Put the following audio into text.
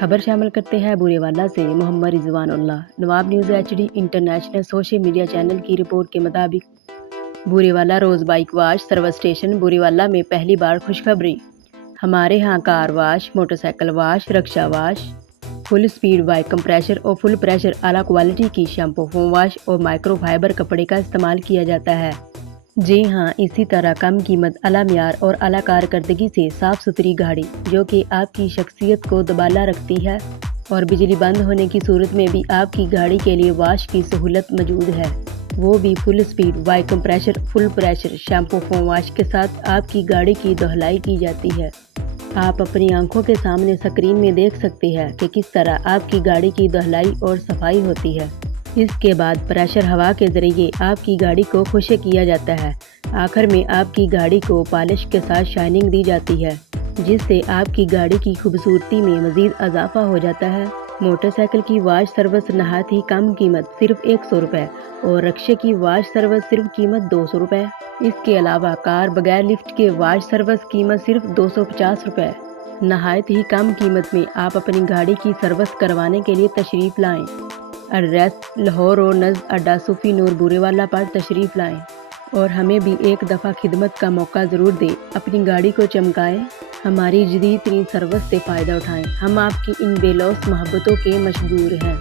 खबर शामिल करते हैं बुरेवाला से। Mohammad Rizwan Ullah. Nawab news HD international social media channel की रिपोर्ट के मुताबिक Burewala rose bike wash service station Burewala में पहली बार खुशखबरी। हमारे यहाँ car wash, motorcycle wash, rickshaw wash, full speed bike compressor और फुल प्रेशर आला क्वालिटी की शैम्पू फोम वाश और माइक्रोफाइबर कपड़े का इस्तेमाल किया जाता है। जी हाँ, इसी तरह कम कीमत, आला मियार और आला कारकर्दगी से साफ़ सुथरी गाड़ी जो कि आपकी शख्सियत को दबाला रखती है और बिजली बंद होने की सूरत में भी आपकी गाड़ी के लिए वाश की सहूलत मौजूद है, वो भी full speed bike compressor full pressure shampoo foam wash के साथ आपकी गाड़ी की धुलाई की जाती है। आप अपनी आंखों के सामने स्क्रीन में देख सकते हैं कि किस तरह आपकी गाड़ी की धुलाई और सफाई होती है। इसके बाद प्रेशर हवा के ज़रिए आपकी गाड़ी को खुश्क किया जाता है। आखिर में आपकी गाड़ी को पॉलिश के साथ शाइनिंग दी जाती है, जिससे आपकी गाड़ी की खूबसूरती में मज़ीद इजाफा हो जाता है। मोटरसाइकिल की वाश सर्विस नहायत ही कम कीमत सिर्फ 100 रुपये और रक्षे की वाश सर्विस सिर्फ कीमत 200 रुपये। इसके अलावा कार बगैर लिफ्ट के वाश सर्विस कीमत सिर्फ 250 रुपये। नहायत ही कम कीमत में आप अपनी गाड़ी की सर्विस करवाने के लिए तशरीफ़ लाएँ। एड्रेस लाहौर रोड नज़ अड्डा सूफी नूर बुरेवाला पर तशरीफ़ लाएँ और हमें भी एक दफ़ा खिदमत का मौका ज़रूर दें। अपनी गाड़ी को चमकाएँ, हमारी जदीद तरीन सर्विस से फ़ायदा उठाएँ। हम आपकी इन बेलौस मोहब्बतों के मशहूर हैं।